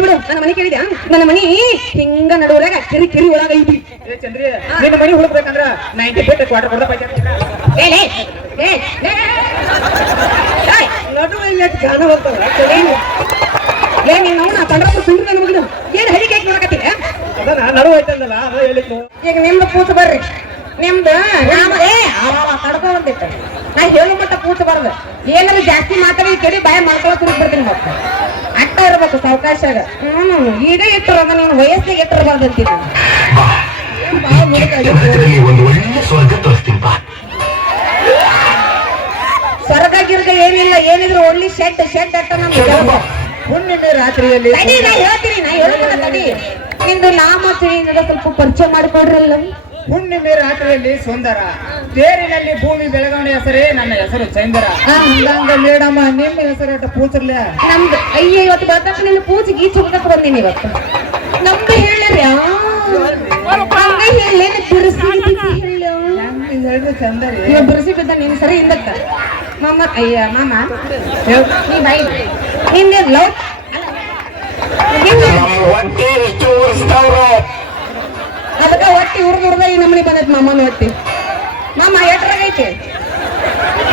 ಹೋಗಿ ಬಿಡು. ನನ್ನ ಮನೆ ಕೇಳಿದ್ಯಾ? ನನ್ನ ಮನಿ ಹಿಂಗ ನಡುವರಾಗ ಕಿರಿ ಕಿರಿ ಒಳಗ ಐತಿ. ಚಂದ್ರಿ ನಿನ್ನ ಮನಿ ಹುಡುಕ್ಬೇಕಂದ್ರ 90 ಫೀಟ್ ಕ್ವಾರ್ಟರ್ ಕೊಡದ ಪೈಸೆ ನಡುವೆ ಗಾನ ಹೋಗ್ತಾವ. ನೀನು ನಾ ಪಂಡ್ರಪುರ ಸುಂದ್ರ ನನ್ನ ಮಗನು ಏನು ಹಳಿಗೆ ಹಾಕಿ ನೋಡಕತ್ತೀರ? ಅದನ್ನ ನಡುವೆ ಐತಂದಲ್ಲ ಅದ ಹೇಳಿತ್ತು. ಈಗ ನಿಮ್ದು ಕೂತು ಬರ್ರಿ. ನಿಮ್ದು ನಾಮ ತಡ್ಕೊ ಬಂದಿತ್ತು. ನಾ ಹೇಳು ಮಟ್ಟ ಕೂತು ಬರ್ದು ಏನಾದ್ರು ಜಾಸ್ತಿ ಮಾತಾಡಿ ಕೆಡಿ ಬಾಯ ಮಾಡ್ಕೊಳಕ್ ಬಿಡ್ತೀನಿ. ಮತ್ತೆ ಅಟ್ಟ ಇರ್ಬೇಕು ಸಾವಕಾಶಾಗ. ಈಗ ಇಟ್ಟಿರೋದ ನೀನು ವಯಸ್ಸಿಗೆ ಇಟ್ಟಿರಬಾರ್ದಂತೀನಿ. ಸ್ವರ್ಗ ಗಿರ್ಗ ಏನಿಲ್ಲ, ಏನಿದ್ರು ಒಳ್ಳೆ ಶೆಡ್ ಶೆಡ್ ಅಟ್ಟ ನಮ್ಗೆ ಹುಣ್ಣಿಮೆ ರಾತ್ರಿಯಲ್ಲಿ ನಾ ಹೇಳ್ತೀನಿ ತಡಿ. ನಿಂದು ನಾಮ ಸ್ವಲ್ಪ ಪರಿಚಯ ಮಾಡಿಕೊಡ್ರಲ್ಲ. ಹುಣ್ಣಿಮೆ ರಾತ್ರಿಯಲ್ಲಿ ಸುಂದರ, ತೇರಿನಲ್ಲಿ ಭೂಮಿ ಬೆಳಗಾವಣೆ ಹೆಸರೇ ನನ್ನ ಹೆಸರು ಚಂದರ. ಹಂಗ ಮೇಡಮ್ಮ ನಿಮ್ಮ ಹೆಸರು ಪೂಚರ್ಲ ನಮ್ದು ಅಯ್ಯ ಇವತ್ತು ಬರ್ತಕ್ಕ ನಿನ್ನ ಪೂಜೆ ಗೀಚ್ ಹೋಗಕ್ ಬಂದೀನಿ ಇವತ್ತು. ನಮ್ದು ಹೇಳ್ರಿ ಹಂಗ ಹೇಳಿ ಚಂದರಿ ಬಿರುಸಿ ಬಿದ್ದ ನೀನ್ ಸರಿ ಹಿಂದಕ್ಕ ಮಾಮ. ಅಯ್ಯ ಮಾಮ ನೀ ಬೈ ನಿಂದೆ ಲವ್ ಅದಕ್ಕ ಹೊಟ್ಟಿ ಹುರ್ದ ಈ ನಮ್ಮನಿ ಬಂದೈತಿ ಮಾಮನ ಹೊಟ್ಟಿ. ಮಾಮ ಎಟ್ರಾಗೈತಿ?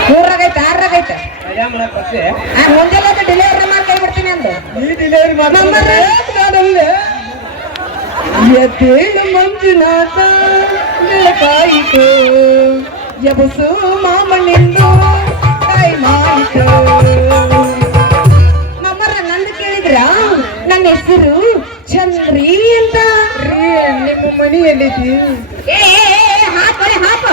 3ರಾಗೈತೆ 6ರಾಗೈತೆ? ಮುಂಜಾನೆ ಡೆಲಿವರಿ ಮಾಡಿ ಕೈ ಬಿಡ್ತೀನಿ ಅಂದು ಮಂಜುನಾಥ ಬೆಳಕಾಯಿತು ಯಬಸು ಮಾಮನಿಂದು ಕೈ ಮಾಯಿತು. ಮಾಮರ ನಂದು ಕೇಳಿದ್ರ ನನ್ನ ಹೆಸರು ಚಂದ್ರಿ ಅಂತ. ನಿಮ್ಮ ಮನಿ ಎಲ್ಲೈತಿ? ಹಾಪ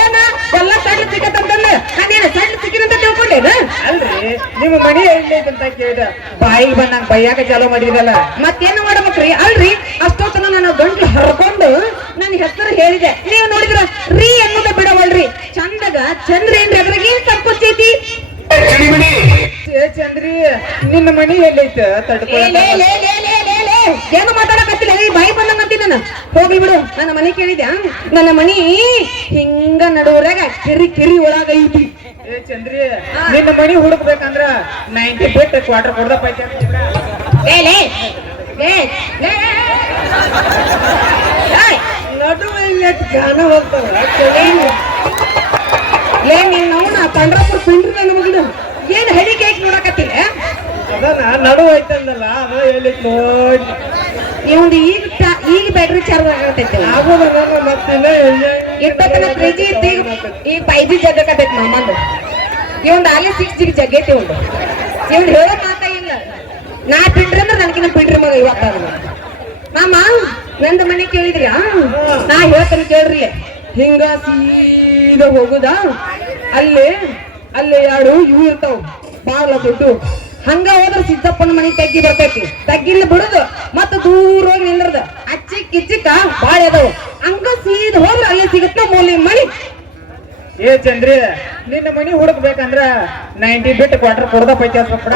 ಏನ ಎಲ್ಲ ಸಣ್ಣ ಸಿಕ್ಕತ್ತಂತಂದ ನಾನೇನ ಸಣ್ಣ ಸಿಕ್ಕಿನಂತ ತಿಳ್ಕೊಂಡೇನ? ಅಲ್ರಿ ನಿಮ್ಮ ಮನಿ ಎಲ್ಲೈತಿ ಅಂತ ಕೇಳಿದ ಬಾಯಿಗೆ ಬಂದಂಗ ಬೈಯಾಕ ಚಾಲೂ ಮಾಡಿದ್ರಲ್ಲ. ಮತ್ತೇನು ಮಾಡ್ಬೇಕ್ರಿ? ಅಲ್ರಿ ಅಷ್ಟೊತ್ತನ ನನ್ನ ಗಂಟ್ಲು ಹರ್ಕೊಂಡು ನನ್ನ ಹೆಸರು ಹೇಳಿದೆ. ನೀವು ನೋಡಿದ್ರ ರೀ ಅನ್ನೋದ ಬಿಡವಲ್ರಿ. ಚಂದಗ ಚಂದ್ರ ಏನ್ರಿ ಅದ್ರಾಗ ಏನ್ ತಪ್ಪೈತಿ? ಚಂದ್ರಿ ನಿನ್ನ ಮನಿ ಎಲ್ಲೈತ? ಏನು ಮಾತಾಡಕತ್ತಿಲ್ಲ, ಬಾಯಿ ಬಂದಂಗಂತಿ ನಾನು. ಹೋಗಿ ಬಿಡು. ನನ್ನ ಮನೆ ಕೇಳಿದ್ಯಾ? ನನ್ನ ಮನಿ ಹಿಂಗ ನಡುವರಾಗ ಕಿರಿ ಕಿರಿ ಒಳಗ ಐತಿ. ಚಂದ್ರಿ ನಿನ್ನ ಮನಿ ಹುಡುಕ್ಬೇಕಂದ್ರ 90 ಫೀಟ್ ಕ್ವಾರ್ಟರ್ ಕೊಡದ ಪೈಸೆ ನಡುವೆ ಗಾನ ಹೋಗ್ತಾವ. ನೀನು ಪಂಡ್ರಪುರ ಸುಂದ್ರ ನನ್ನ ಮಗನು ಏನ್ ಹಳಿಗೆ ಹಾಕಿ ನೋಡಕತ್ತಿಲ್ಲ? ಅದನ್ನ ನಡುವೆ ಐತಂದಲ್ಲ ಅದ ಹೇಳಿತ್ ನೋಡಿ. ಇವಂದು ಈಗ ಬ್ಯಾಟ್ರಿ ಚಾರ್ಜ್ ಆಗತೈತಿ. ಇಪ್ಪತ್ತನ 3G ಇತ್ತು, ಈಗ 5G ಜಗಕತೈತಿ ಮಾಮಂದು. ಇವಂದು ಅಲ್ಲಿ 6G ಜಗೈತಿ. ಇವಂದು ಹೇಳೋ ಮಾತಾ ಇಲ್ಲ. ನಾ ಪಿಂಡ್ರಿ ಅಂದ್ರೆ ನನಗಿನ ಪಿಂಡ್ರಿ ಮಗ ಇವತ್ತ. ಮಾಮ ನಂದು ಮನೆ ಕೇಳಿದ್ರಿ? ನಾ ಹೇಳ್ತಾನೆ ಕೇಳ್ರಿ. ಹಿಂಗ ಸೀದಾ ಹೋಗುದ ಅಲ್ಲಿ 2 ಇವು ಇರ್ತಾವ ಬಾಳ ದುಡ್ಡು. ಹಂಗ ಹೋದ್ರ ಸಿದ್ದಪ್ಪನ ಮನಿ ತಗ್ಗಿ ಬರ್ತೈತಿ. ತಗ್ಗಿಲ್ಲ ಬಿಡುದು ಮತ್ತ ದೂರ ಹೋಗಿ ನಿಂದ್ರದ ಅಚ್ಚಿಕ್ ಕಿಚ್ಚಿಕ್ಕ ಬಾಳ ಅದಾವ. ಹಂಗ ಸೀದ ಹೋದ್ರ ಅಲ್ಲೇ ಸಿಗುತ್ತ ಮೂಲಿ ಮನಿ. ಚಂದ್ರಿ ನಿನ್ನ ಮನಿ ಹುಡುಕ್ಬೇಕಂದ್ರ 90 ಫೀಟ್ ಕ್ವಾರ್ಟರ್ ಕೊಡದ ಪೈಸೆ ಹಾಕ್ಬೇಡ.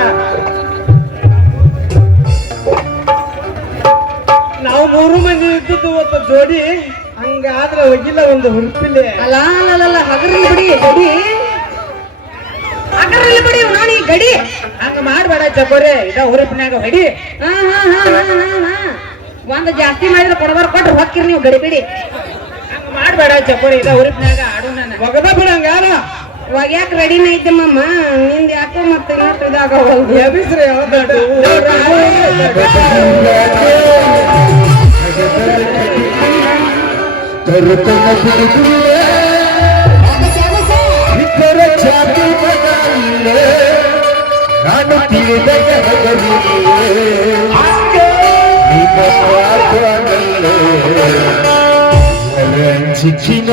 ನಾವು 3 ಮಂದಿ ಇದ್ದು ಜೋಡಿ ಹಂಗಾದ್ರೆ ಹೋಗಿಲ್ಲ ಒಂದು ಹುರುಪಿಲ್ಲ. ಅಲ್ಲ ಹಗರಲ್ಲಿ ಬಿಡಿ ಗಡಿ, ಹಗರಲ್ಲಿ ಬಿಡಿ ನಾನು ಈ ಗಡಿ ಹಂಗ ಮಾಡ್ಬೇಡ ಚಕೋರಿ. ಇದ ಹುರುಪಿನಾಗ ಹೊಡಿ. ಒಂದ್ ಜಾಸ್ತಿ ಮಾಡಿದ್ರೆ ಕೊಡಬಾರ ಕೊಟ್ರೆ ಹೊಕ್ಕಿರಿ ನೀವು ಗಡಿ ಬಿಡಿ. ಹಂಗ ಮಾಡ್ಬೇಡ ಚಕೋರಿ. ಇದ ಹುರುಪಿನಾಗ ಆಡು ನಾನು ಒಗದ ಬಿಡಂಗ ಒಗ್ಯಾಕ ರೆಡಿನ ಐತೆ ಮಾಮ. ನಿಂದ ಯಾಕೋ ಮತ್ತೆ ಇನ್ನೊಟ್ಟು ಇದಾಗವಲ್ದು. ಎಬಿಸ್ರಿ ನಾನು ತಿಳಿದ ಚಿಚ್ಚಿನ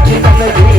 Chicken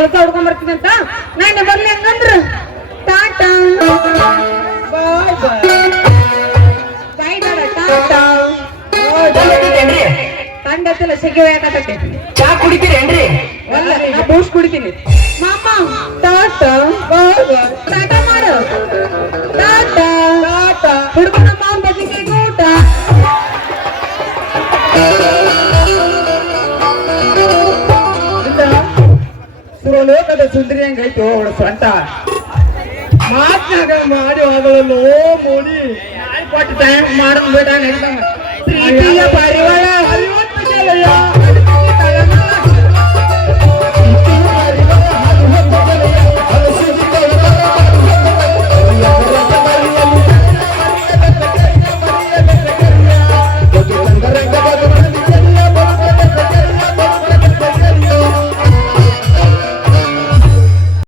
ಕೆಲಸ ಹುಡ್ಕೊಂಡ್ ಬರ್ತೀನಿ ಅಂತ ನಾನು ಬರ್ಲಿ ಹಂಗಂದ್ರ ಟಾಟಾ ಬಾಯ್ ಬಾಯ್ ಬಾಯ್ ಬೇಡ ಟಾಟಾ ಕಂಡತ್ತಿಲ್ಲ ಸೆಗೆ ಯಾಕತ್ತೈತಿ ಚಾ ಕುಡಿತೀರೇನ್ರಿ? ಅಲ್ಲ ನಾ ಬೂಸ್ಟ್ ಕುಡಿತೀನಿ ಮಾಮ ಟಾಟಾ ಬಾಯ್ ಬಾಯ್ ಟಾಟಾ ಮಾಡು ಟಾಟಾ ಟಾಟಾ ಹುಡ್ಕೊಂಡ ಮಾವನ್ ಬದ್ನಿಕಾಯಿ ಊಟ ಸುರಲೋಕದ ಸುಂದರಿ ಹಂಗೈತು ಅವಳ ಸ್ವಂತ ಮಾತ್ನಾಗ ಮಾಡಿ ಹೋಗಳಲ್ಲೋ ಮೋಡಿ ನಾಯಿ ಕೊಟ್ಟು ಟೈಮ್ ಮಾಡೋದು ಬೇಡ ನಡ್ದಂಗ ಪ್ರೀತಿಯ ಪರಿವಾರ ಅಯ್ಯೋ